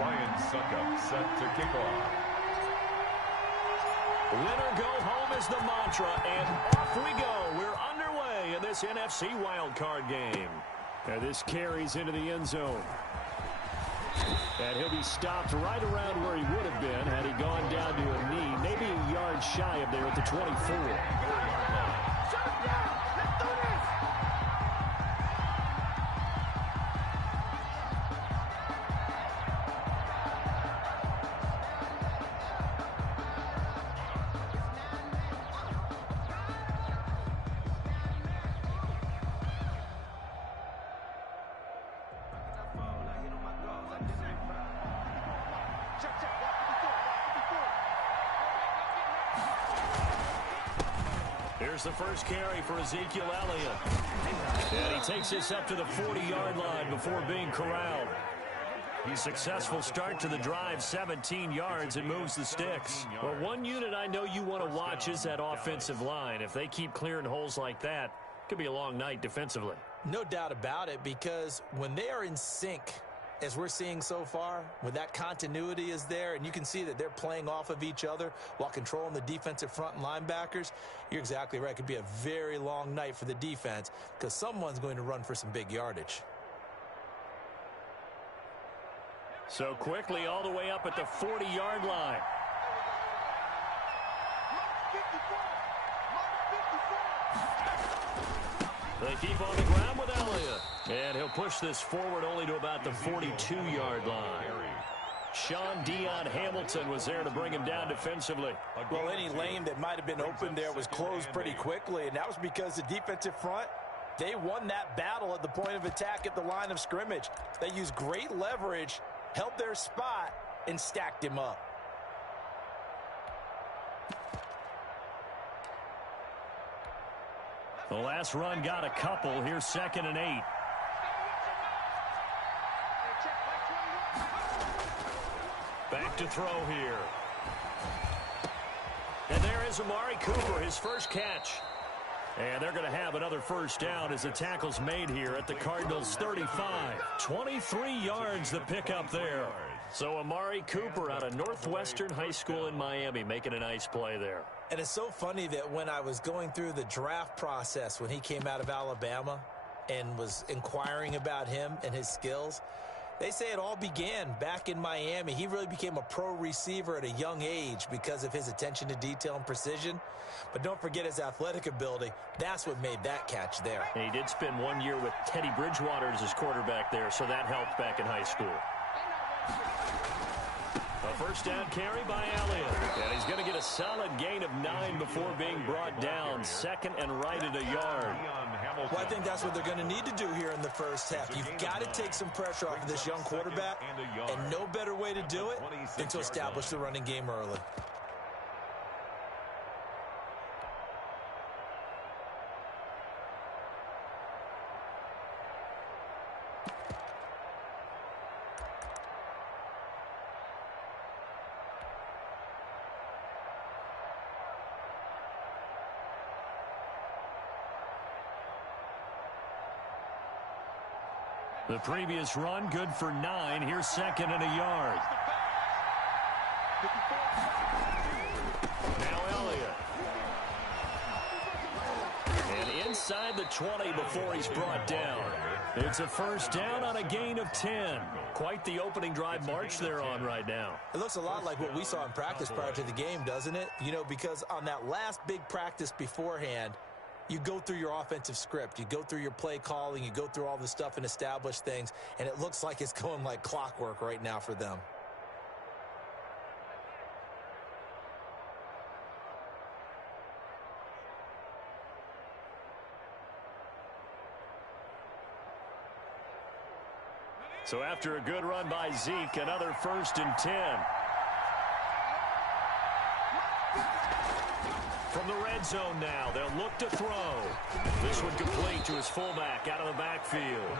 Ryan Suckup set to kick off. Winner go home is the mantra, and off we go. We're underway in this NFC wildcard game. And this carries into the end zone. And he'll be stopped right around where he would have been had he gone down to a knee, maybe a yard shy of there at the 24. Here's the first carry for Ezekiel Elliott. And he takes this up to the 40-yard line before being corralled. He's successful start to the drive, 17 yards, and moves the sticks. Well, one unit I know you want to watch is that offensive line. If they keep clearing holes like that, it could be a long night defensively. No doubt about it, because when they are in sync, as we're seeing so far, when that continuity is there and you can see that they're playing off of each other while controlling the defensive front and linebackers, you're exactly right. It could be a very long night for the defense because someone's going to run for some big yardage. So quickly all the way up at the 40-yard line. They keep on the ground with Elliott. And he'll push this forward only to about the 42-yard line. Sean Dion Hamilton was there to bring him down defensively. Well, any lane that might have been open there was closed pretty quickly, and that was because the defensive front, they won that battle at the point of attack at the line of scrimmage. They used great leverage, held their spot, and stacked him up. The last run got a couple. Here's 2nd and 8. Back to throw here. And there is Amari Cooper, his first catch. And they're going to have another first down as the tackle's made here at the Cardinals' 35. 23 yards the pickup there. So Amari Cooper out of Northwestern High School in Miami making a nice play there. And it's so funny that when I was going through the draft process when he came out of Alabama and was inquiring about him and his skills, they say it all began back in Miami. He really became a pro receiver at a young age because of his attention to detail and precision. But don't forget his athletic ability. That's what made that catch there. And he did spend 1 year with Teddy Bridgewater as his quarterback there, so that helped back in high school. A first down carry by Elliott. And he's going to get a solid gain of 9 before being brought down. 2nd and right at a yard. Well, I think that's what they're going to need to do here in the first half. You've got to take some pressure off of this young quarterback, and no better way to do it than to establish the running game early. The previous run, good for 9. Here's 2nd and a yard. Now Elliott. And inside the 20 before he's brought down. It's a first down on a gain of 10. Quite the opening drive march they're on right now. It looks a lot like what we saw in practice prior to the game, doesn't it? You know, because on that last big practice beforehand, you go through your offensive script, you go through your play calling, you go through all the stuff and establish things, and it looks like it's going like clockwork right now for them. So after a good run by Zeke, another 1st and 10. From the red zone now, they'll look to throw. This one complete to his fullback out of the backfield.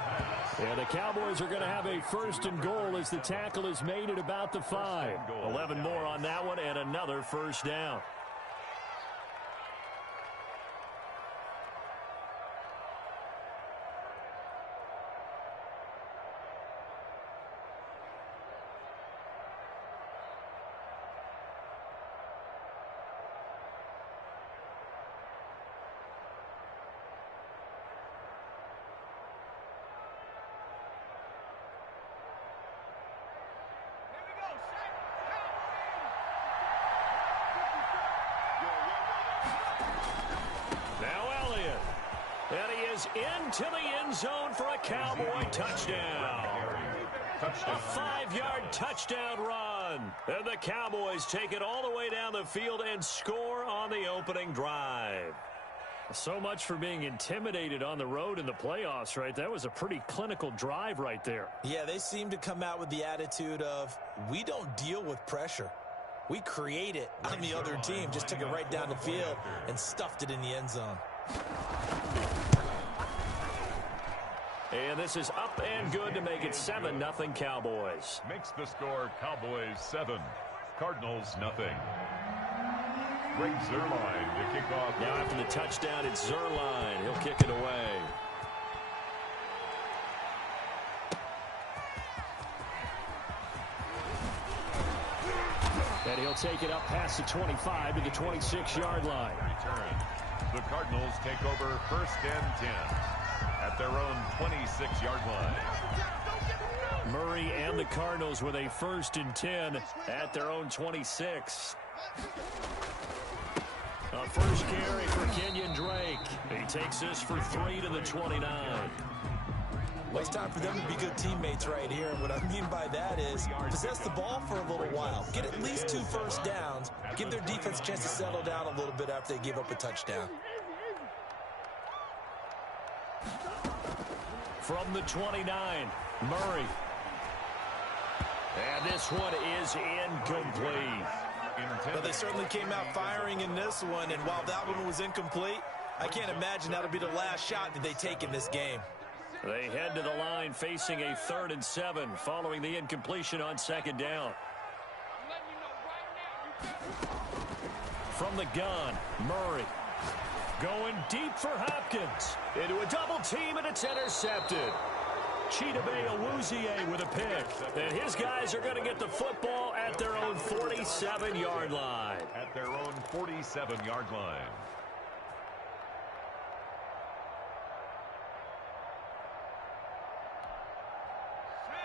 And the Cowboys are going to have a 1st and goal as the tackle is made at about the 5. 11 more on that one and another first down. is into the end zone for a Cowboy touchdown. A 5-yard touchdown run. And the Cowboys take it all the way down the field and score on the opening drive. So much for being intimidated on the road in the playoffs, right? That was a pretty clinical drive right there. Yeah, they seem to come out with the attitude of, we don't deal with pressure. We create it on the other team. Just took it right down the field and stuffed it in the end zone. And this is up and good to make it 7-0 Cowboys. Makes the score Cowboys 7, Cardinals nothing. Greg Zuerlein to kick off. Now after the touchdown, it's Zuerlein. He'll kick it away. And he'll take it up past the 25 to the 26-yard line. Return. The Cardinals take over 1st and 10 at their own 26-yard line. Murray and the Cardinals with a 1st and 10 at their own 26. A first carry for Kenyon Drake. He takes this for 3 to the 29. Well, it's time for them to be good teammates right here. And what I mean by that is possess the ball for a little while. Get at least 2 first downs. Give their defense a chance to settle down a little bit after they give up a touchdown. From the 29, Murray. And this one is incomplete. Well, they certainly came out firing in this one, and while that one was incomplete, I can't imagine that'll be the last shot that they take in this game. They head to the line facing a 3rd and 7 following the incompletion on 2nd down. From the gun, Murray. Going deep for Hopkins. Into a double team, and it's intercepted. Chidobe Awuzie with a pick. And his guys are going to get the football at their own 47-yard line. At their own 47-yard line.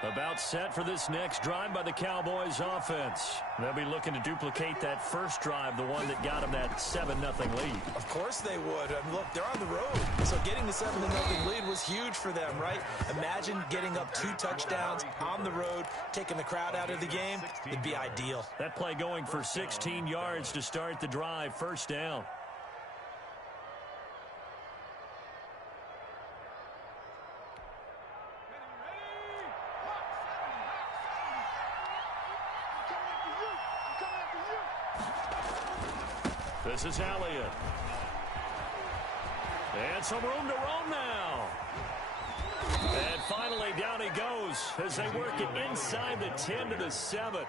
About set for this next drive by the Cowboys offense. They'll be looking to duplicate that first drive, the one that got them that 7-0 lead. Of course they would. I mean, look, they're on the road. So getting the 7-0 lead was huge for them, right? Imagine getting up 2 touchdowns on the road, taking the crowd out of the game. It'd be ideal. That play going for 16 yards to start the drive. 1st down. This is Elliott. And some room to roam now. And finally down he goes as they work it inside the 10 to the 7.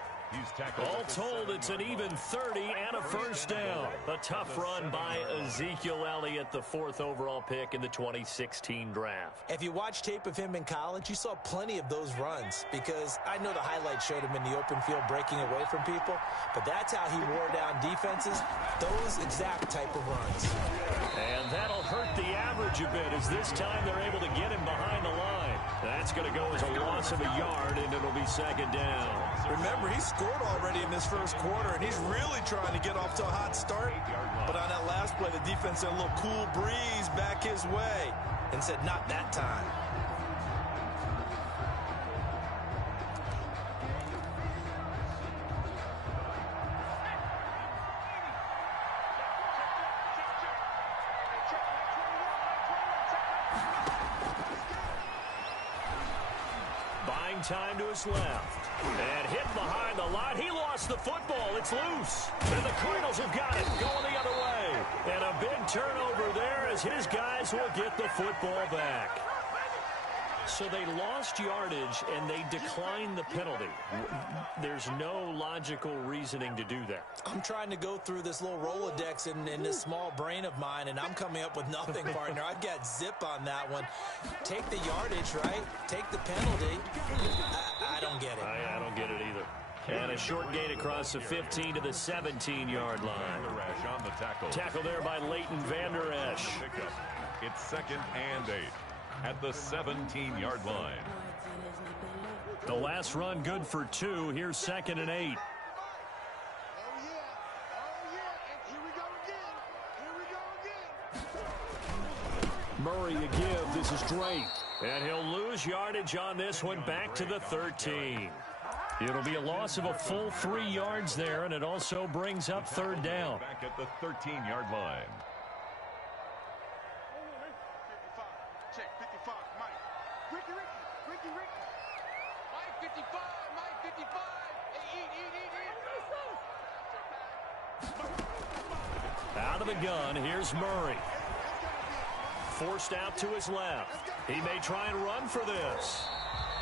All told, it's an even 30 and a 1st down. A tough run by Ezekiel Elliott, the 4th overall pick in the 2016 draft. If you watch tape of him in college, you saw plenty of those runs because I know the highlights showed him in the open field breaking away from people, but that's how he wore down defenses, those exact type of runs. And that'll hurt the average a bit as this time they're able to get him behind the line. That's going to go as a loss of a yard, and it'll be 2nd down. Remember, he scored already in this 1st quarter, and he's really trying to get off to a hot start. But on that last play, the defense sent a little cool breeze back his way and said, not that time. Buying time to his left. And hit behind the line. He lost the football. It's loose. And the Cardinals have got it going the other way. And a big turnover there as his guys will get the football back. So they lost yardage and they declined the penalty. There's no logical reasoning to do that. I'm trying to go through this little Rolodex in this small brain of mine, and I'm coming up with nothing, partner. I've got zip on that one. Take the yardage, right? Take the penalty. I don't get it. I don't get it either. And a short gain across the 15 to the 17-yard line. On the tackle. Tackle there by Leighton Vander Esch. It's 2nd and 8 at the 17-yard line. The last run good for 2. Here's 2nd and 8. Murray again. This is Drake. And he'll lose yardage on this one, back to the 13. It'll be a loss of a full 3 yards there, and it also brings up third down. Back at the 13-yard line. Check 55, Mike. Ricky. Mike 55, Mike 55. Hey, eat. Out of the gun, here's Murray. Forced out to his left. He may try and run for this.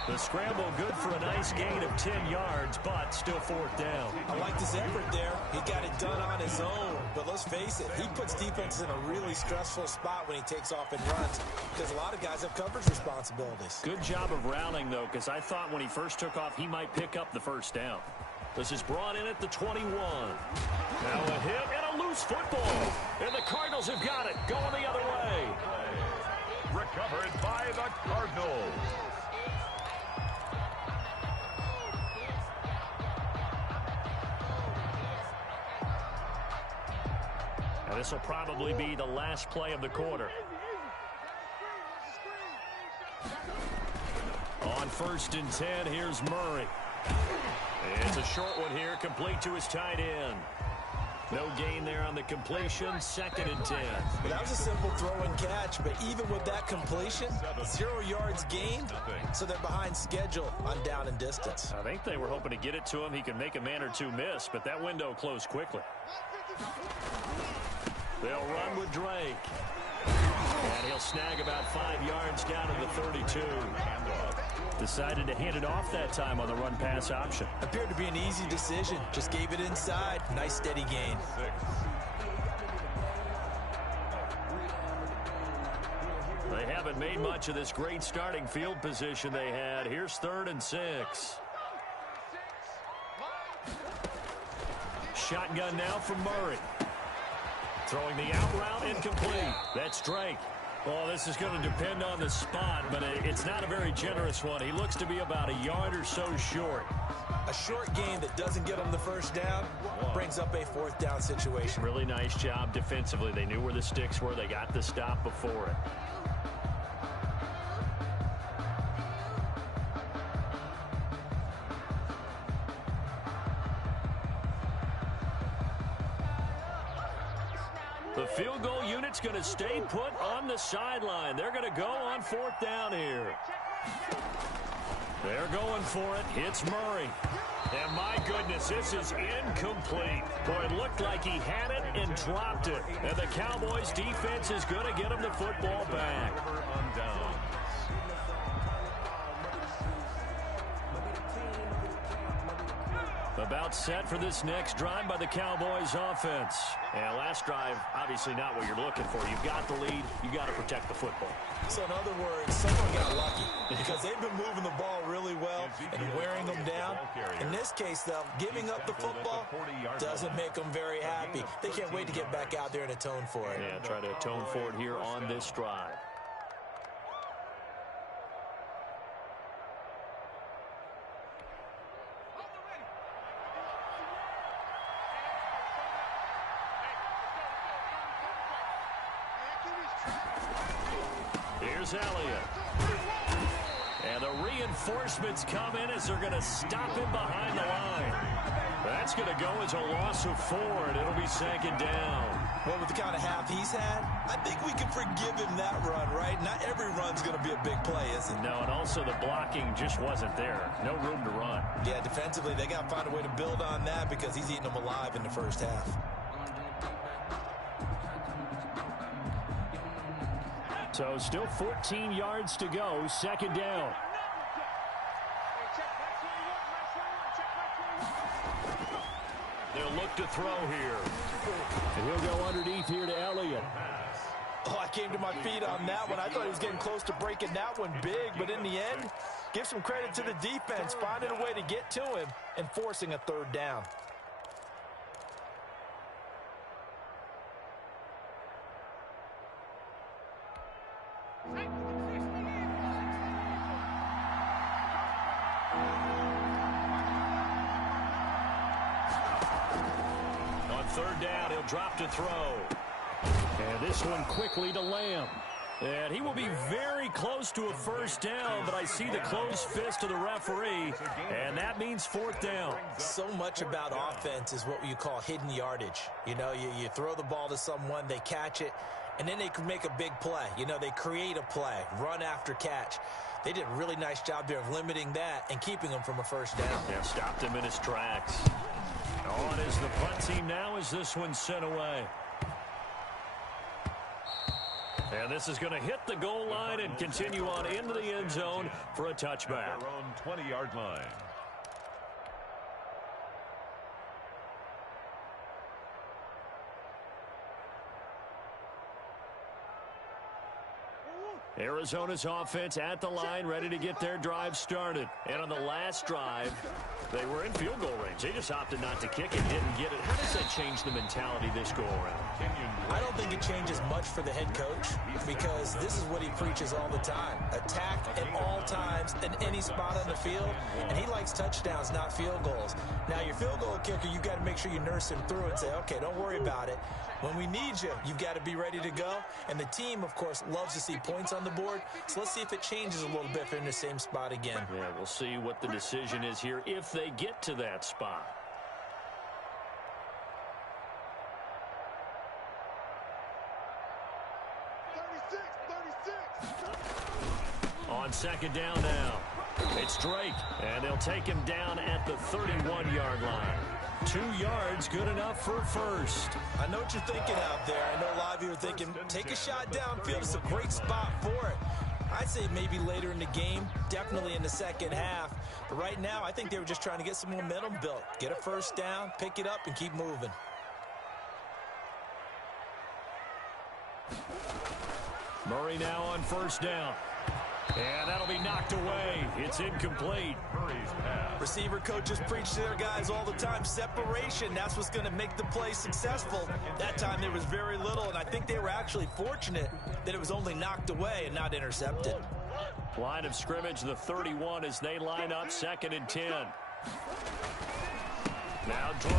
The scramble good for a nice gain of 10 yards, but still fourth down. I like his effort there. He got it done on his own. But let's face it, he puts defenses in a really stressful spot when he takes off and runs, because a lot of guys have coverage responsibilities. Good job of rallying, though, because I thought when he first took off, he might pick up the first down. This is brought in at the 21. Now a hit and a loose football. And the Cardinals have got it, going the other way. Recovered by the Cardinals. And this will probably be the last play of the quarter. On 1st and 10, here's Murray. It's a short one here, complete to his tight end. No gain there on the completion, 2nd and 10. Well, that was a simple throw and catch, but even with that completion, 0 yards gained, so they're behind schedule on down and distance. I think they were hoping to get it to him. He could make a man or two miss, but that window closed quickly. They'll run with Drake. And he'll snag about 5 yards down to the 32. Decided to hand it off that time on the run-pass option. Appeared to be an easy decision. Just gave it inside. Nice steady gain. They haven't made much of this great starting field position they had. Here's 3rd and 6. Shotgun now from Murray. Throwing the out route incomplete. That's Drake. Well, this is going to depend on the spot, but it's not a very generous one. He looks to be about a yard or so short. A short gain that doesn't get him the first down brings up a 4th down situation. Really nice job defensively. They knew where the sticks were. They got the stop before it. The field goal unit's going to stay put on the sideline. They're going to go on 4th down here. They're going for it. It's Murray. And my goodness, this is incomplete. Boy, it looked like he had it and dropped it. And the Cowboys defense is going to get him the football back. About set for this next drive by the Cowboys offense. And last drive, obviously not what you're looking for. You've got the lead. You've got to protect the football. So in other words, someone got lucky because they've been moving the ball really well and wearing them down. In this case, though, giving up the football doesn't make them very happy. They can't wait to get back out there and atone for it. Yeah, try to atone for it here on this drive. Here's Elliott. And the reinforcements come in as they're going to stop him behind the line. That's going to go as a loss of 4, and it'll be 2nd down. Well, with the kind of half he's had, I think we can forgive him that run, right? Not every run's going to be a big play, is it? No, and also the blocking just wasn't there. No room to run. Yeah, defensively, they got to find a way to build on that because he's eating them alive in the first half. So still 14 yards to go, 2nd down. They'll look to throw here. And he'll go underneath here to Elliott. Oh, I came to my feet on that one. I thought he was getting close to breaking that one big, but in the end, give some credit to the defense, finding a way to get to him and forcing a 3rd down. On 3rd down, he'll drop to throw. And this one quickly to Lamb. And he will be very close to a first down, but I see the closed fist of the referee, and that means fourth down. So much about offense is what you call hidden yardage. You know, you throw the ball to someone, they catch it, and then they can make a big play. You know, they create a play, run after catch. They did a really nice job there of limiting that and keeping him from a first down. Yeah, stopped him in his tracks. On is the punt team now as this one's sent away. And this is going to hit the goal line and continue on into the end zone for a touchback. Their own 20-yard line. Arizona's offense at the line, ready to get their drive started. And on the last drive, they were in field goal range. They just opted not to kick it, didn't get it. How does that change the mentality this go around? I don't think it changes much for the head coach because this is what he preaches all the time. Attack at all times in any spot on the field, and he likes touchdowns, not field goals. Now, your field goal kicker, you've got to make sure you nurse him through and say, okay, don't worry about it. When we need you, you've got to be ready to go. And the team, of course, loves to see points on the board. So let's see if it changes a little bit if they're in the same spot again. Yeah, we'll see what the decision is here if they get to that spot. On second down now, it's Drake, and they'll take him down at the 31-yard line. 2 yards, good enough for first. I know what you're thinking out there. I know a lot of you are thinking, take a shot downfield. It's a great spot for it. I'd say maybe later in the game, definitely in the second half. But right now, I think they were just trying to get some momentum built. Get a first down, pick it up, and keep moving. Murray now on first down. And that'll be knocked away. It's incomplete. Receiver coaches preach to their guys all the time. Separation, that's what's going to make the play successful. That time there was very little, and I think they were actually fortunate that it was only knocked away and not intercepted. Line of scrimmage, the 31 as they line up, 2nd and 10. Now Drake.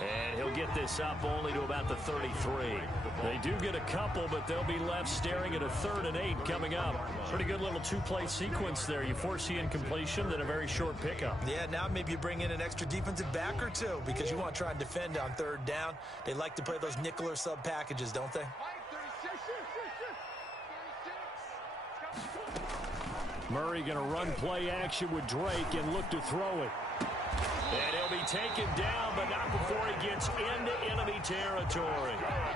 And he'll get this up only to about the 33. They do get a couple, but they'll be left staring at a 3rd and 8 coming up. Pretty good little 2-play sequence there. You foresee incompletion, then a very short pickup. Yeah, now maybe you bring in an extra defensive back or two because you want to try and defend on 3rd down. They like to play those nickel or sub packages, don't they? Murray going to run play action with Drake and look to throw it. And he'll be taken down, but not before he gets into enemy territory.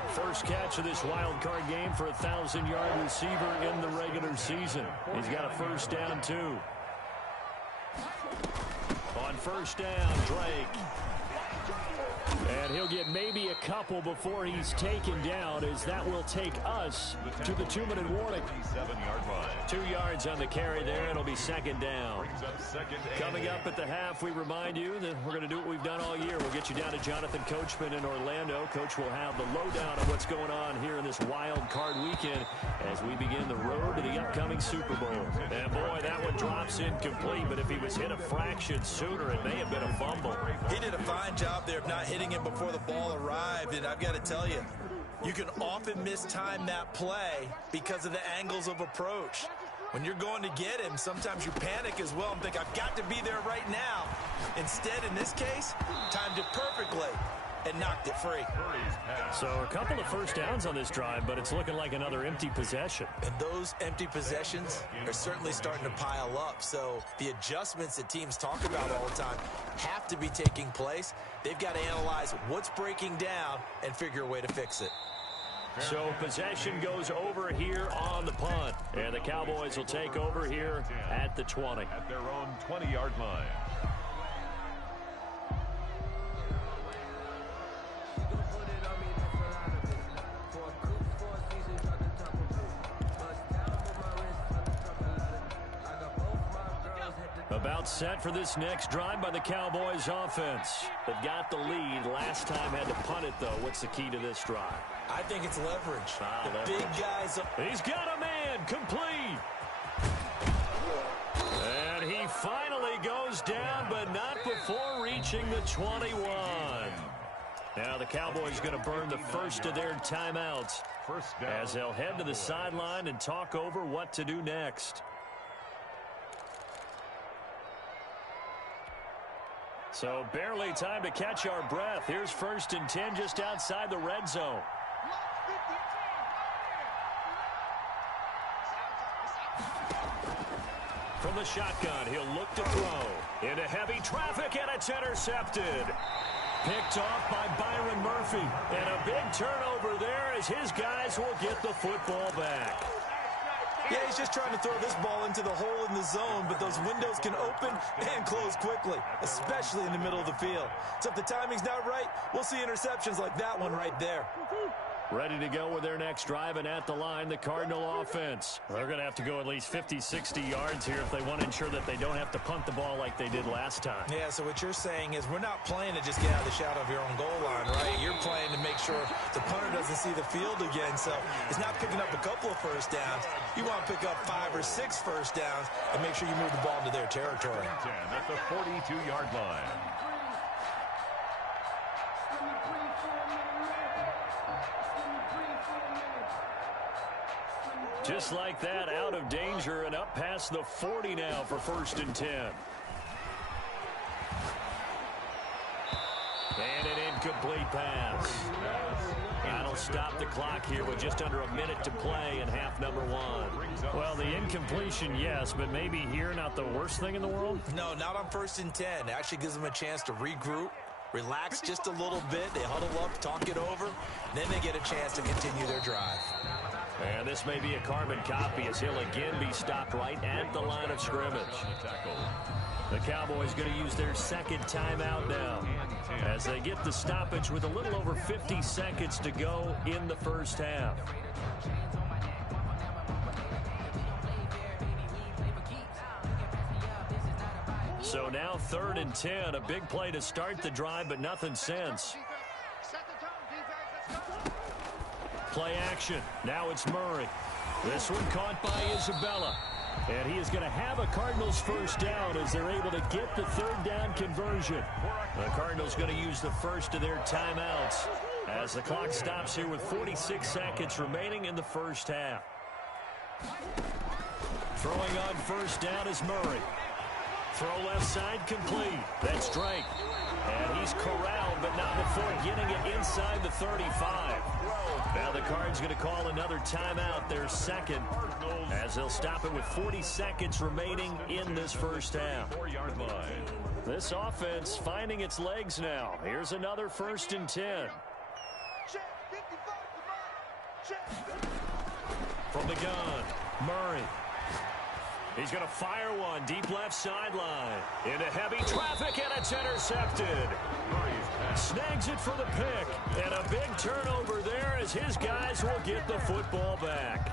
First catch of this wild card game for a 1,000-yard receiver in the regular season. He's got a first down, too. On first down, Drake. And he'll get maybe a couple before he's taken down, as that will take us to the 2-minute warning. 7-yard line. 2 yards on the carry there. It'll be second down. Coming up at the half, we remind you that we're going to do what we've done all year. We'll get you down to Jonathan Coachman in Orlando. Coach will have the lowdown of what's going on here in this wild card weekend as we begin the road to the upcoming Super Bowl. And boy, that one drops incomplete, but if he was hit a fraction sooner, it may have been a fumble. He did a fine job there of not hitting him before the ball arrived, and I've got to tell you, you can often mistime that play because of the angles of approach. When you're going to get him, sometimes you panic as well and think, I've got to be there right now. Instead, in this case, timed it perfectly and knocked it free. So a couple of first downs on this drive, but it's looking like another empty possession. And those empty possessions are certainly starting to pile up. So the adjustments that teams talk about all the time have to be taking place. They've got to analyze what's breaking down and figure a way to fix it. So possession goes over here on the punt. And the Cowboys will take over here at the 20. At their own 20-yard line. About set for this next drive by the Cowboys offense. They've got the lead. Last time had to punt it, though. What's the key to this drive? I think it's leverage. Leverage. Big guys. He's got a man. Complete. And he finally goes down, but not before reaching the 21. Now the Cowboys going to burn the first of their timeouts as they'll head to the sideline and talk over what to do next. So barely time to catch our breath. Here's 1st and 10 just outside the red zone. From the shotgun, he'll look to throw. Into heavy traffic, and it's intercepted. Picked off by Byron Murphy. And a big turnover there as his guys will get the football back. Yeah, he's just trying to throw this ball into the hole in the zone, but those windows can open and close quickly, especially in the middle of the field. So if the timing's not right, we'll see interceptions like that one right there. Ready to go with their next drive, and at the line, the Cardinal offense. They're going to have to go at least 50, 60 yards here if they want to ensure that they don't have to punt the ball like they did last time. Yeah, so what you're saying is we're not playing to just get out of the shadow of your own goal line, right? You're playing to make sure the punter doesn't see the field again. So it's not picking up a couple of first downs. You want to pick up 5 or 6 first downs and make sure you move the ball into their territory. At the 42-yard line. Just like that, out of danger and up past the 40 now for 1st and 10. And an incomplete pass. That'll stop the clock here with just under a minute to play in half number 1. Well, the incompletion, yes, but maybe here not the worst thing in the world? No, not on 1st and 10. It actually gives them a chance to regroup, relax just a little bit. They huddle up, talk it over, then they get a chance to continue their drive. And this may be a carbon copy as he'll again be stopped right at the line of scrimmage. The Cowboys going to use their 2nd timeout now as they get the stoppage with a little over 50 seconds to go in the first half. So now 3rd and 10, a big play to start the drive, but nothing since. Play action. Now it's Murray. This one caught by Isabella. And he is going to have a Cardinals first down as they're able to get the 3rd down conversion. The Cardinals going to use the first of their timeouts as the clock stops here with 46 seconds remaining in the first half. Throwing on first down is Murray. Throw left side complete. That's Drake. And he's corralled, but not before getting it inside the 35. Now the Cards going to call another timeout, their 2nd, as they'll stop it with 40 seconds remaining in this first half. 4-yard line. This offense finding its legs now. Here's another 1st and 10. From the gun, Murray. He's going to fire one deep left sideline. Into heavy traffic, and it's intercepted. Snags it for the pick. And a big turnover there as his guys will get the football back.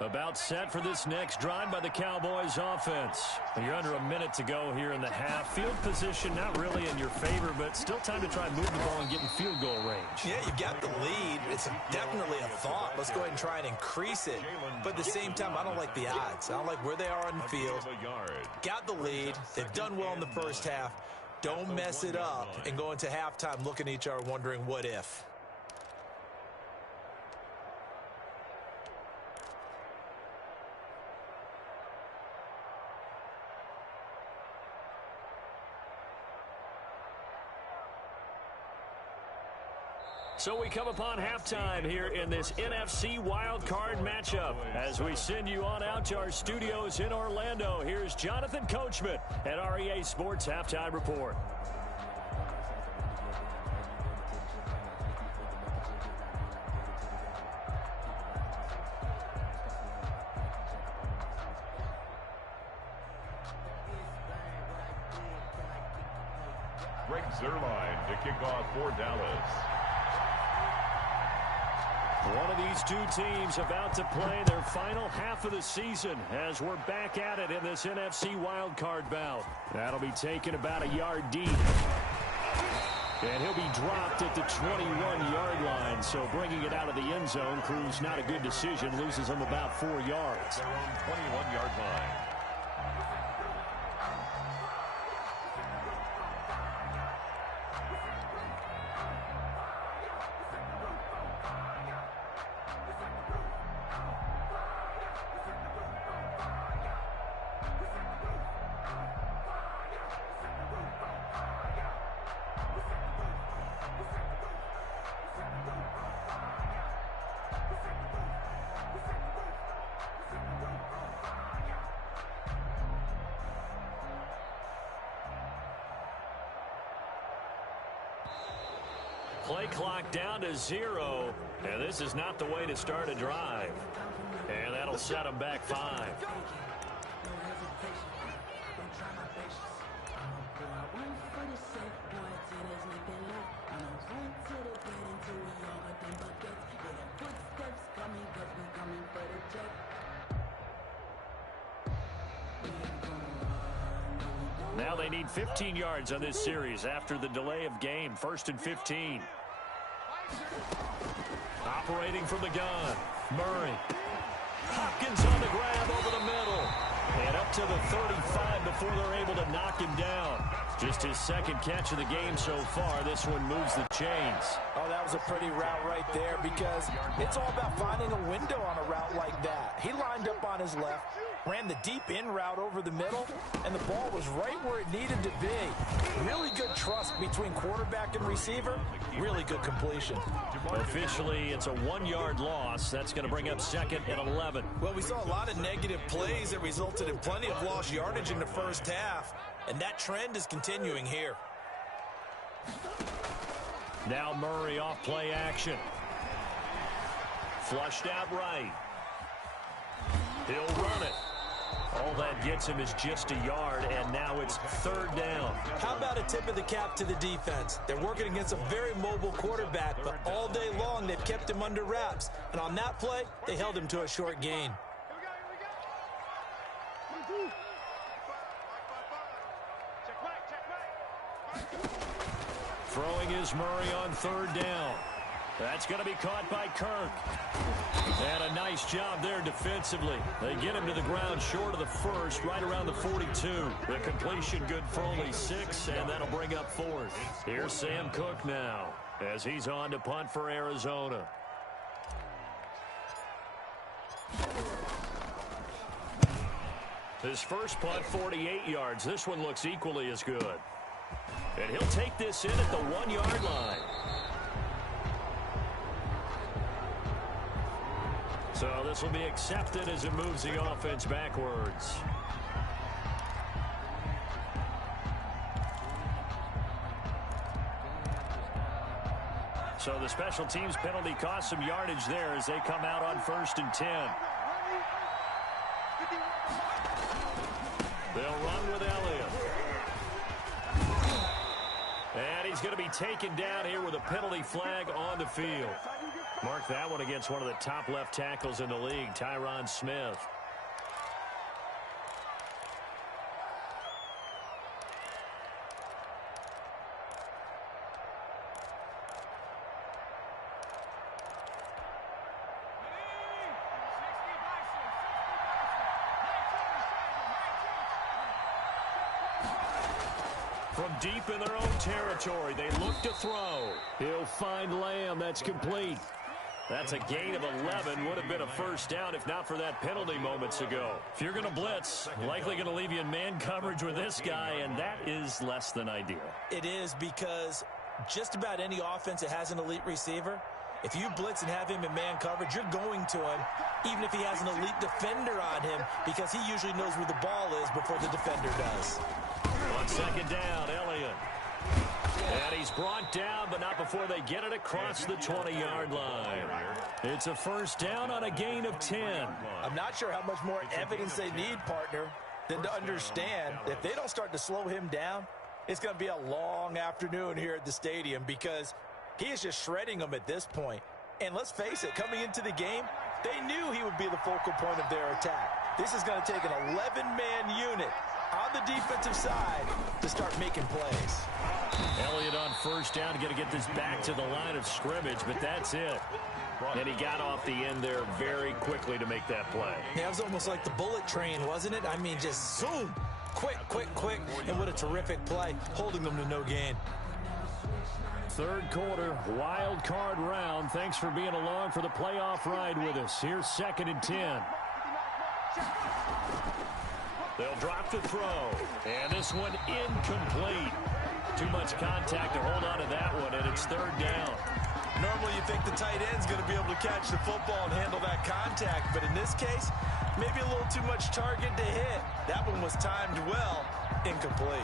About set for this next drive by the Cowboys offense. You're under a minute to go here in the half. Field position not really in your favor, but still time to try and move the ball and get in field goal range. Yeah, you've got the lead. It's definitely a thought. Let's go ahead and try and increase it. But at the same time, I don't like the odds. I don't like where they are on the field. Got the lead. They've done well in the first half. Don't mess it up and go into halftime looking at each other wondering what if. So we come upon halftime here in this NFC wildcard matchup. As we send you on out to our studios in Orlando, here's Jonathan Coachman at REA Sports Halftime Report. Greg Zuerlein to kick off for Dallas. One of these two teams about to play their final half of the season as we're back at it in this NFC wildcard bout. That'll be taken about a yard deep. And he'll be dropped at the 21-yard line, so bringing it out of the end zone proves not a good decision, loses him about 4 yards. Their own 21-yard line. Play clock down to 0, and this is not the way to start a drive. And that'll set them back 5. Now they need 15 yards on this series after the delay of game. 1st and 15. Operating from the gun. Murray. Hopkins on the grab over the middle. And up to the 35 before they're able to knock him down. Just his second catch of the game so far. This one moves the chains. Oh, that was a pretty route right there because it's all about finding a window on a route like that. He lined up on his left, ran the deep in route over the middle, and the ball was right where it needed to be. Really good trust between quarterback and receiver. Really good completion. Officially, it's a 1-yard loss. That's going to bring up 2nd and 11. Well, we saw a lot of negative plays that resulted in plenty of lost yardage in the first half, and that trend is continuing here. Now Murray off play action. Flushed out right. He'll run it. All that gets him is just a yard, and now it's 3rd down. How about a tip of the cap to the defense? They're working against a very mobile quarterback, but all day long they've kept him under wraps. And on that play, they held him to a short gain. Throwing is Murray on 3rd down. That's going to be caught by Kirk. And a nice job there defensively. They get him to the ground short of the first, right around the 42. The completion good for only 6, and that'll bring up 4th. Here's Sam Cook now as he's on to punt for Arizona. His first punt, 48 yards. This one looks equally as good. And he'll take this in at the 1-yard line. So this will be accepted as it moves the offense backwards. So the special teams penalty cost some yardage there as they come out on 1st and 10. They'll run with Elliott. And he's going to be taken down here with a penalty flag on the field. Mark that one against one of the top left tackles in the league, Tyron Smith. From deep in their own territory, they look to throw. He'll find Lamb. That's complete. That's a gain of 11. Would have been a first down if not for that penalty moments ago. If you're going to blitz, likely going to leave you in man coverage with this guy, and that is less than ideal. It is because just about any offense that has an elite receiver, if you blitz and have him in man coverage, you're going to him, even if he has an elite defender on him, because he usually knows where the ball is before the defender does. On 2nd down, Elliott. And he's brought down, but not before they get it across the 20-yard line. It's a first down on a gain of 10. I'm not sure how much more evidence they need, partner, than to understand that if they don't start to slow him down, it's going to be a long afternoon here at the stadium because he is just shredding them at this point. And let's face it, coming into the game, they knew he would be the focal point of their attack. This is going to take an 11-man unit on the defensive side to start making plays. Elliott on first down, going to get this back to the line of scrimmage, but that's it. And he got off the end there very quickly to make that play. Yeah, it was almost like the bullet train, wasn't it? I mean, just zoom, quick, and what a terrific play, holding them to no gain. Third quarter, wild card round. Thanks for being along for the playoff ride with us. Here's 2nd and 10. They'll drop the throw. And this one incomplete. Too much contact to hold on to that one, and it's 3rd down. Normally you think the tight end's going to be able to catch the football and handle that contact, but in this case, maybe a little too much target to hit. That one was timed well, incomplete.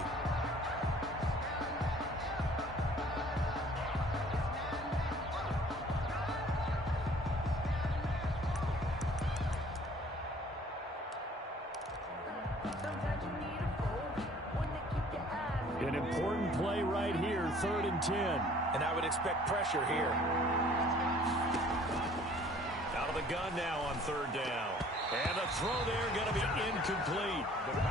An important play right here, 3rd and 10. And I would expect pressure here. Out of the gun now on 3rd down. And the throw there going to be incomplete.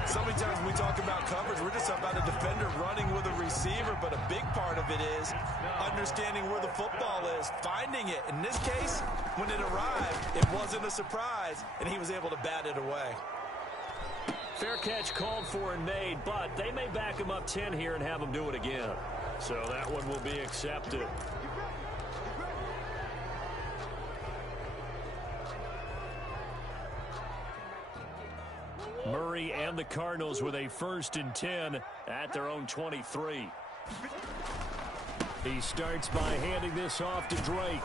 So many times when we talk about coverage, we're just about a defender running with a receiver, but a big part of it is understanding where the football is, finding it. In this case, when it arrived, it wasn't a surprise, and he was able to bat it away. Fair catch called for and made, but they may back him up 10 here and have him do it again. So that one will be accepted. Murray and the Cardinals with a 1st and 10 at their own 23. He starts by handing this off to Drake.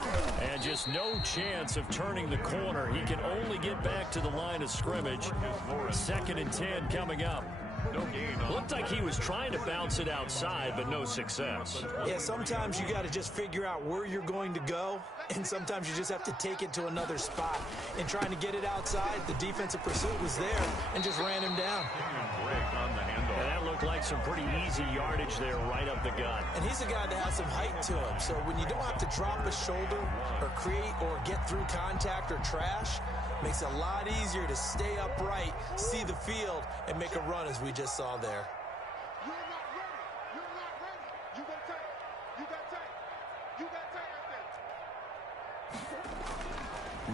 And just no chance of turning the corner. He can only get back to the line of scrimmage. 2nd and 10 coming up. Looked like he was trying to bounce it outside, but no success. Yeah, sometimes you got to just figure out where you're going to go, and sometimes you just have to take it to another spot. And trying to get it outside, the defensive pursuit was there and just ran him down. And that looked like some pretty easy yardage there right up the gut. And he's a guy that has some height to him, so when you don't have to drop a shoulder or create or get through contact or trash, makes it a lot easier to stay upright, see the field, and make a run as we just saw there. You're not ready. You're not ready. You got tight. You got tight. You got tight right there.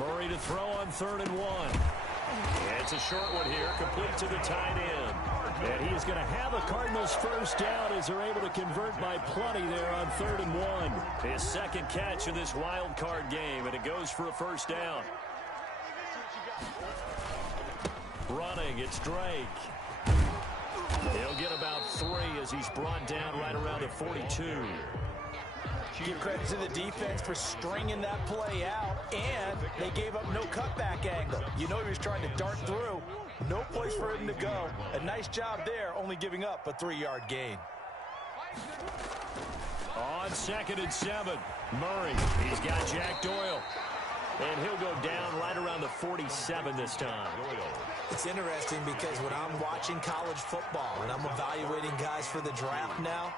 Murray to throw on 3rd and 1. It's a short one here, complete to the tight end. And he's going to have a Cardinals 1st down as they're able to convert by plenty there on 3rd and 1. His 2nd catch of this wild card game, and it goes for a 1st down. Running, it's Drake. He'll get about 3 as he's brought down right around the 42. Give credit to the defense for stringing that play out, and they gave up no cutback angle. You know he was trying to dart through. No place for him to go. A nice job there, only giving up a 3-yard gain. On 2nd and 7, Murray. He's got Jack Doyle. And he'll go down right around the 47 this time. It's interesting because when I'm watching college football and I'm evaluating guys for the draft now,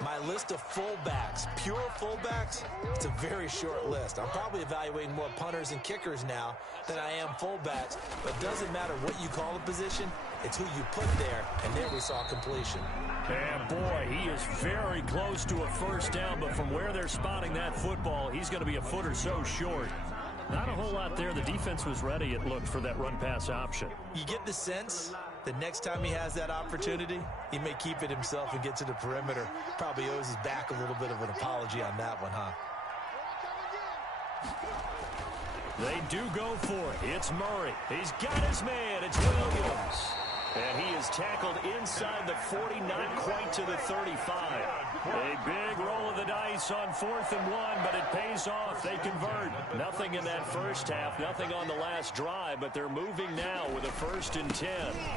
my list of fullbacks, pure fullbacks, it's a very short list. I'm probably evaluating more punters and kickers now than I am fullbacks. But it doesn't matter what you call the position, it's who you put there. And there we saw completion. And boy, he is very close to a 1st down, but from where they're spotting that football, he's going to be a foot or so short. Not a whole lot there. The defense was ready, it looked, for that run-pass option. You get the sense that next time he has that opportunity, he may keep it himself and get to the perimeter. Probably owes his back a little bit of an apology on that one, huh? They do go for it. It's Murray. He's got his man. It's Williams. And he is tackled inside the 40, not quite to the 35. A big roll of the dice on 4th and 1, but it pays off. They convert. Nothing in that first half, nothing on the last drive, but they're moving now with a 1st and 10.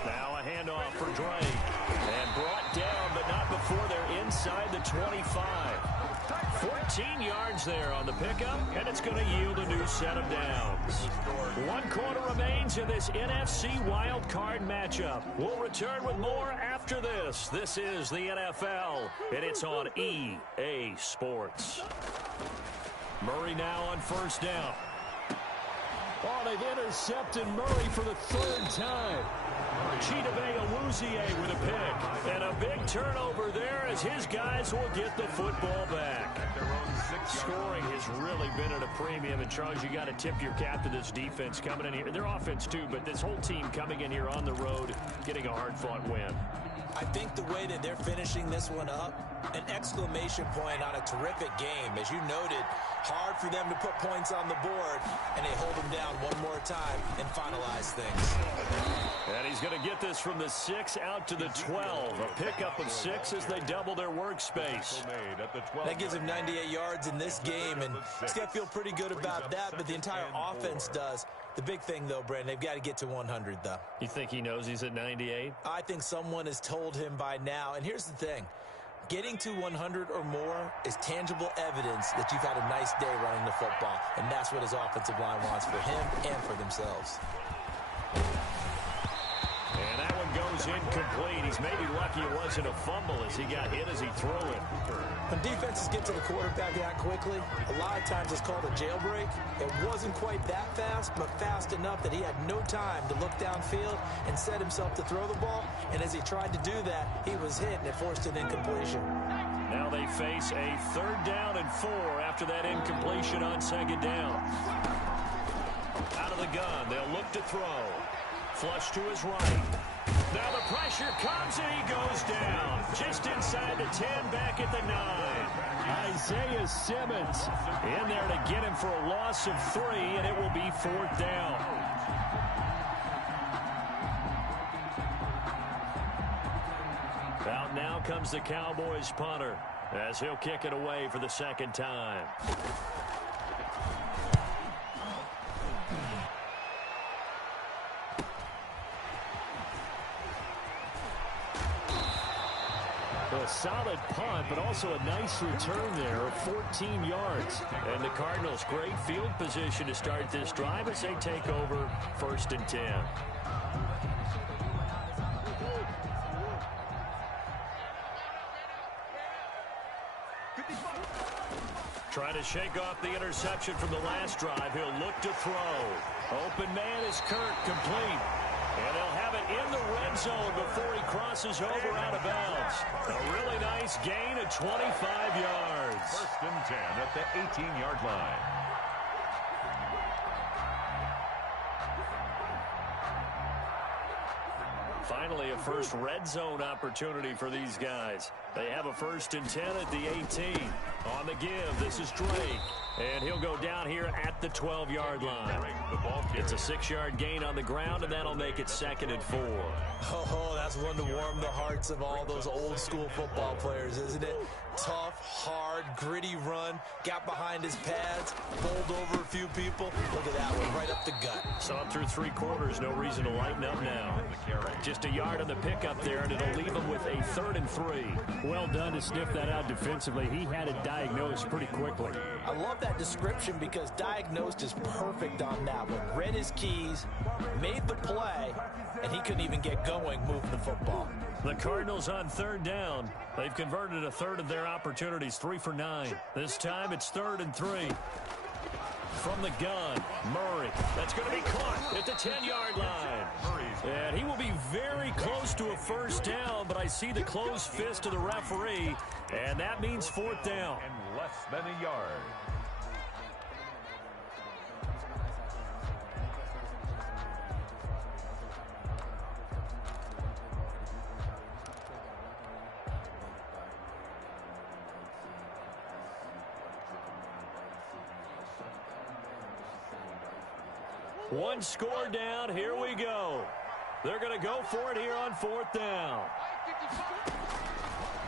Now a handoff for Drake. And brought down, but not before they're inside the 25. 14 yards there on the pickup, and it's going to yield a new set of downs. 1 quarter remains in this NFC wild card matchup. We'll return with more after this. This is the NFL, and it's on EA Sports. Murray now on first down. Oh, they've intercepted Murray for the third time. Chidobe Awuzie with a pick. And a big turnover there as his guys will get the football back. Scoring has really been at a premium. And, Charles, you got to tip your cap to this defense coming in here. Their offense, too, but this whole team coming in here on the road, getting a hard-fought win. I think the way that they're finishing this one up, an exclamation point on a terrific game. As you noted, hard for them to put points on the board, and they hold them down one more time and finalize things. And he's going to get this from the 6 out to the 12. A pickup of 6 as they double their workspace. That gives him 98 yards in this game, and he's got to feel pretty good about that, but the entire offense does. The big thing, though, Brandon, they've got to get to 100, though. You think he knows he's at 98? I think someone has told him by now. And here's the thing. Getting to 100 or more is tangible evidence that you've had a nice day running the football. And that's what his offensive line wants for him and for themselves. And that one goes incomplete. He's maybe lucky it wasn't a fumble as he got hit as he threw it. When defenses get to the quarterback that quickly, a lot of times it's called a jailbreak. It wasn't quite that fast, but fast enough that he had no time to look downfield and set himself to throw the ball. And as he tried to do that, he was hit and it forced an incompletion. Now they face a 3rd down and 4 after that incompletion on 2nd down. Out of the gun, they'll look to throw. Flush to his right. Now the pressure comes and he goes down. Just inside the 10, back at the 9. Isaiah Simmons in there to get him for a loss of 3, and it will be 4th down. Out now comes the Cowboys punter as he'll kick it away for the 2nd time. A solid punt, but also a nice return there of 14 yards. And the Cardinals, great field position to start this drive as they take over 1st and 10. Trying to shake off the interception from the last drive. He'll look to throw. Open man is Kirk, complete. And they'll have it in the red zone before he crosses over out of bounds. A really nice gain of 25 yards. 1st and 10 at the 18-yard line. Finally, a first red zone opportunity for these guys. They have a 1st and 10 at the 18. On the give, this is Drake. And he'll go down here at the 12-yard line. It's a 6-yard gain on the ground, and that'll make it 2nd and 4. Oh, that's one to warm the hearts of all those old-school football players, isn't it? Tough, hard, gritty run. Got behind his pads, bowled over a few people. Look at that one, right up the gut. Saw through 3 quarters, no reason to lighten up now. Just a yard on the pickup there, and it'll leave him with a 3rd and 3. Well done to sniff that out defensively. He had it diagnosed pretty quickly. I love that description because diagnosed is perfect on that one. Read his keys, made the play, and he couldn't even get going moving the football. The Cardinals on 3rd down. They've converted a 1/3 of their opportunities, 3 for 9. This time it's 3rd and 3. From the gun, Murray. That's going to be caught at the 10-yard line. And he will be very close to a 1st down, but I see the closed fist of the referee, and that means 4th down. And less than a yard. One score down. Here we go. They're going to go for it here on 4th down.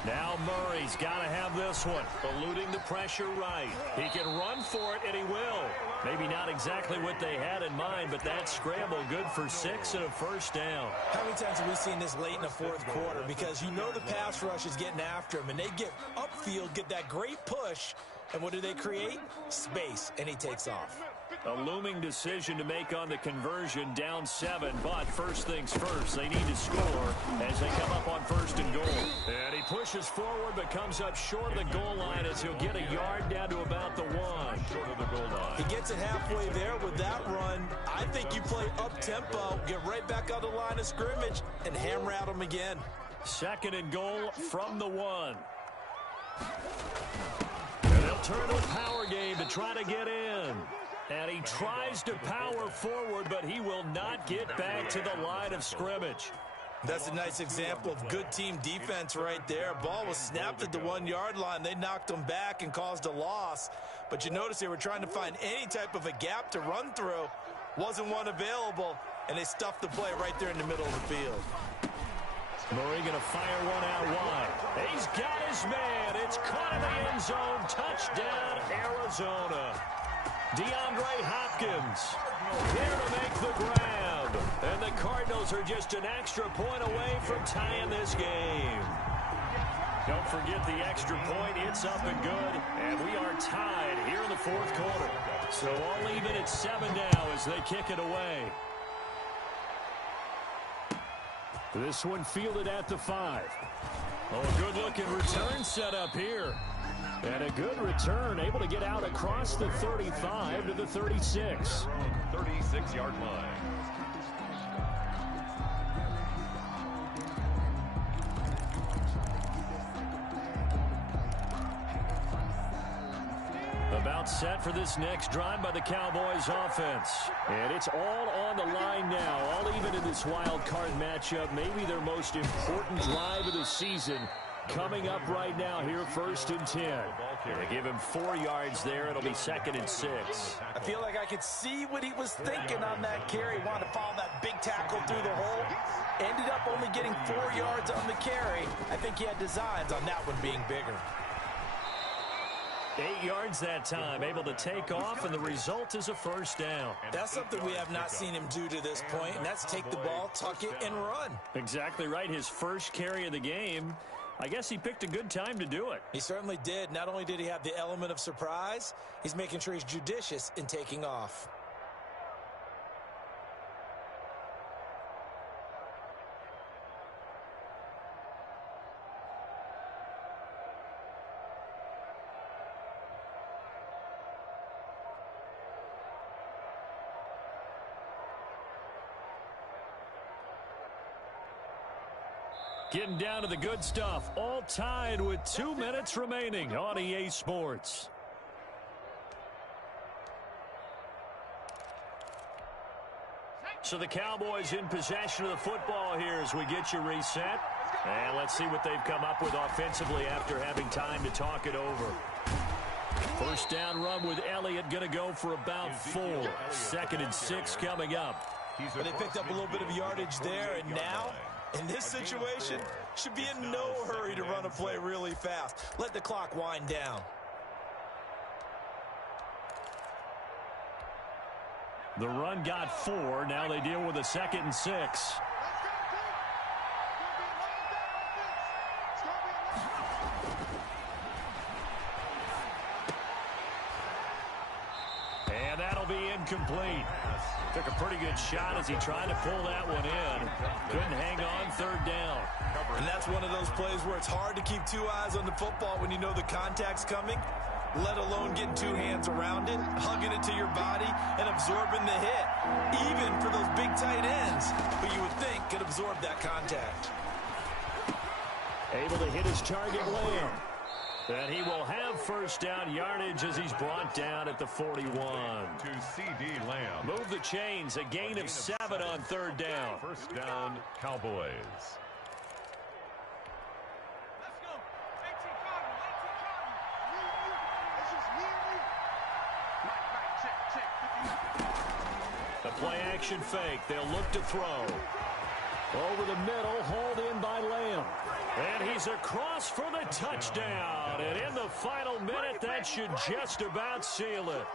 Now Murray's got to have this one. Eluding the pressure right. He can run for it, and he will. Maybe not exactly what they had in mind, but that scramble good for 6 and a 1st down. How many times have we seen this late in the 4th quarter? Because you know the pass rush is getting after him, and they get upfield, get that great push, and what do they create? Space, and he takes off. A looming decision to make on the conversion, down 7, but first things first, they need to score as they come up on 1st and goal. And he pushes forward but comes up short of the goal line as he'll get a yard down to about the 1. Short of the goal line. He gets it halfway there with that run. I think you play up-tempo, get right back on the line of scrimmage, and hammer at him again. 2nd and goal from the 1. And they'll turn to a power game to try to get in. And he tries to power forward, but he will not get back to the line of scrimmage. That's a nice example of good team defense right there. Ball was snapped at the 1-yard line. They knocked him back and caused a loss. But you notice they were trying to find any type of a gap to run through. Wasn't one available, and they stuffed the play right there in the middle of the field. Murray going to fire one out wide. He's got his man. It's caught in the end zone. Touchdown, Arizona. DeAndre Hopkins here to make the grab. And the Cardinals are just an extra point away from tying this game. Don't forget the extra point. It's up and good. And we are tied here in the 4th quarter. So all even at 7 now as they kick it away. This one fielded at the 5. Oh, good-looking return set up here. And a good return, able to get out across the 35 to the 36. 36-yard line. About set for this next drive by the Cowboys offense. And it's all on the line now, all even in this wild card matchup. Maybe their most important drive of the season coming up right now here, 1st and 10. They give him 4 yards there. It'll be 2nd and 6. I feel like I could see what he was thinking on that carry. Wanted to follow that big tackle through the hole. Ended up only getting 4 yards on the carry. I think he had designs on that one being bigger. 8 yards that time, able to take off, and the result is a 1st down. That's something we have not seen him do to this point, and that's take the ball, tuck it, and run. Exactly right. His first carry of the game. I guess he picked a good time to do it. He certainly did. Not only did he have the element of surprise, he's making sure he's judicious in taking off. Getting down to the good stuff. All tied with 2 minutes remaining on EA Sports. So the Cowboys in possession of the football here as we get you reset. And let's see what they've come up with offensively after having time to talk it over. 1st down run with Elliott, going to go for about 4. 2nd and 6 coming up. But they picked up a little bit of yardage there, and now, in this situation, should be in no hurry to run a play really fast. Let the clock wind down. The run got 4. Now they deal with a 2nd and 6. And that'll be incomplete. Took a pretty good shot as he tried to pull that one in. Couldn't hang on 3rd down. And that's one of those plays where it's hard to keep 2 eyes on the football when you know the contact's coming, let alone getting 2 hands around it, hugging it to your body, and absorbing the hit, even for those big tight ends who you would think could absorb that contact. Able to hit his target, Lamb. And he will have 1st down yardage as he's brought down at the 41. To C.D. Lamb. Move the chains. A gain of 7 on 3rd down. 1st down, Cowboys. Let's go. 18 Cardinal. 18 Cardinal. It's just me and you. Right, check. The play action fake. They'll look to throw. Over the middle, hauled in by Lamb. And he's across for the touchdown. And in the final minute, that should just about seal it.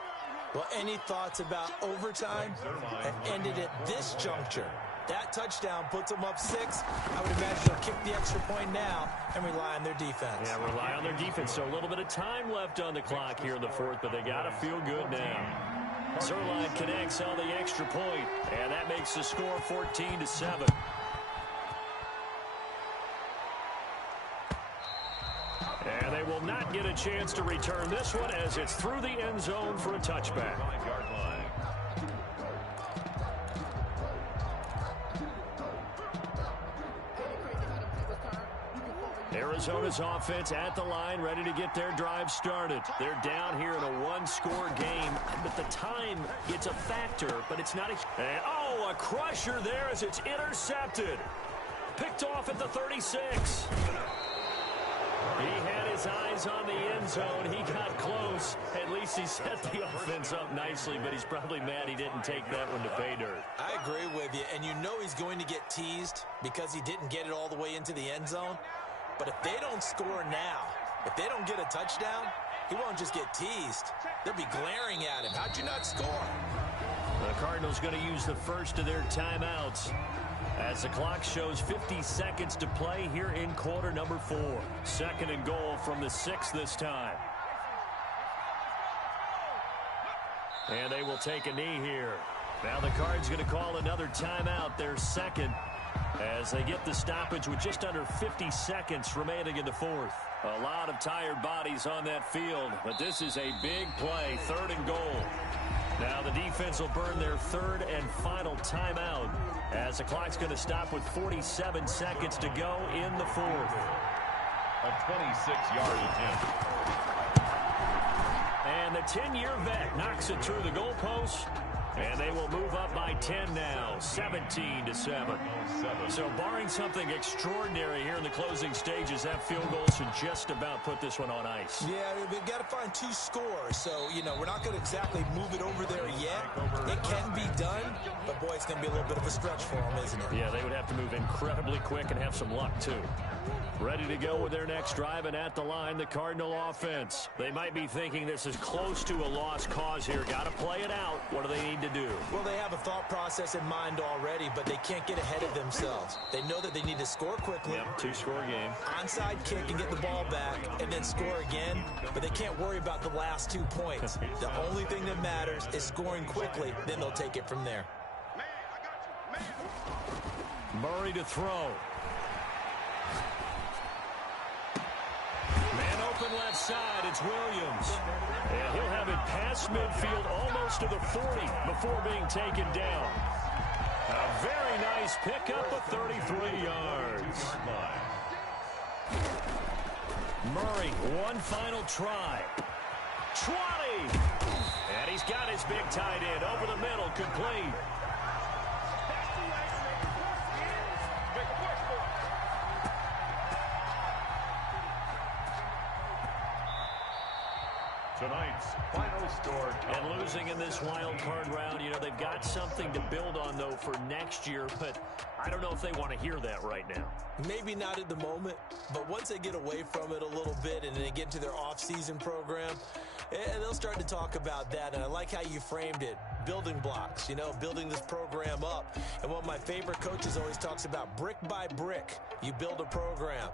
Well, any thoughts about overtime have ended at this juncture. That touchdown puts them up 6. I would imagine they'll kick the extra point now and rely on their defense. Yeah, rely on their defense. So a little bit of time left on the clock here in the 4th, but they got to feel good now. Zerline connects on the extra point, and that makes the score 14-7. And they will not get a chance to return this one as it's through the end zone for a touchback. 5-yard line. Arizona's offense at the line, ready to get their drive started. They're down here in a one-score game, but the time, it's a factor, but it's not a... And, oh, a crusher there as it's intercepted. Picked off at the 36. He had his eyes on the end zone. He got close. At least he set the offense up nicely, but he's probably mad he didn't take that one to pay dirt. I agree with you, and you know he's going to get teased because he didn't get it all the way into the end zone. But if they don't score now, if they don't get a touchdown, he won't just get teased. They'll be glaring at him. How'd you not score? The Cardinals going to use the first of their timeouts as the clock shows 50 seconds to play here in quarter number 4. 2nd and goal from the 6 this time. And they will take a knee here. Now the Cards going to call another timeout, their second, as they get the stoppage with just under 50 seconds remaining in the 4th. A lot of tired bodies on that field, but this is a big play, 3rd and goal. Now the defense will burn their 3rd and final timeout as the clock's going to stop with 47 seconds to go in the 4th. A 26-yard attempt. And the 10-year vet knocks it through the goalpost. And they will move up by 10 now, 17-7. So barring something extraordinary here in the closing stages, that field goal should just about put this one on ice. Yeah, we've got to find 2 scores. So, you know, we're not going to exactly move it over there yet. It can be done, but, boy, it's going to be a little bit of a stretch for them, isn't it? Yeah, they would have to move incredibly quick and have some luck, too. Ready to go with their next drive, and at the line, the Cardinal offense. They might be thinking this is close to a lost cause here. Got to play it out. What do they need to do? Well, they have a thought process in mind already, but they can't get ahead of themselves. They know that they need to score quickly. Yep, 2-score game. Onside kick and get the ball back, and then score again. But they can't worry about the last 2 points. The only thing that matters is scoring quickly. Then they'll take it from there. Murray to throw. Man open left side, it's Williams. And he'll have it past midfield almost to the 40 before being taken down. A very nice pickup of 33 yards. Murray, one final try. 20! And he's got his big tight end over the middle, complete. Tonight's final score. And losing in this wild card round, you know, they've got something to build on, though, for next year, but I don't know if they want to hear that right now. Maybe not at the moment, but once they get away from it a little bit and they get into their off-season program, and they'll start to talk about that. And I like how you framed it, building blocks, you know, building this program up. And one of my favorite coaches always talks about brick by brick, you build a program.